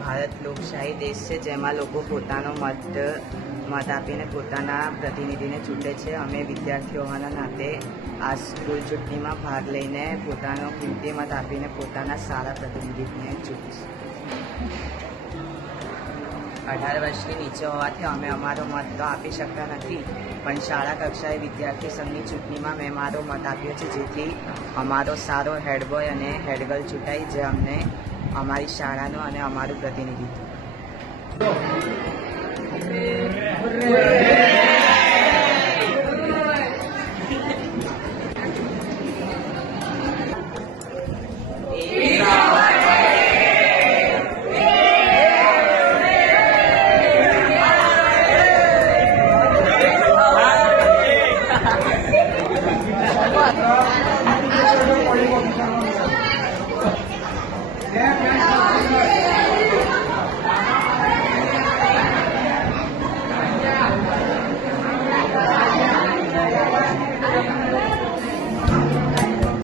ભારત લોકશાહી દેશ છે જેમાં લોકો પોતાનો મત આપીને પોતાના પ્રતિનિધિને ચૂંટે છે. અમે વિદ્યાર્થીઓ હોવાના નાતે આ સ્કૂલ ચૂંટણીમાં ભાગ લઈને પોતાનો કિંમતી મત આપીને પોતાના સારા પ્રતિનિધિને ચૂંટીશું. 18 વર્ષની નીચે હોવાથી અમે અમારો મત તો આપી શકતા નથી, પણ શાળા કક્ષાએ વિદ્યાર્થી સંઘની ચૂંટણીમાં મેં મારો મત આપ્યો છે, જેથી અમારો સારો હેડબોય અને હેડગર્લ ચૂંટાઈ જે અમને અમારી શાળાનું અને અમારું પ્રતિનિધિત્વ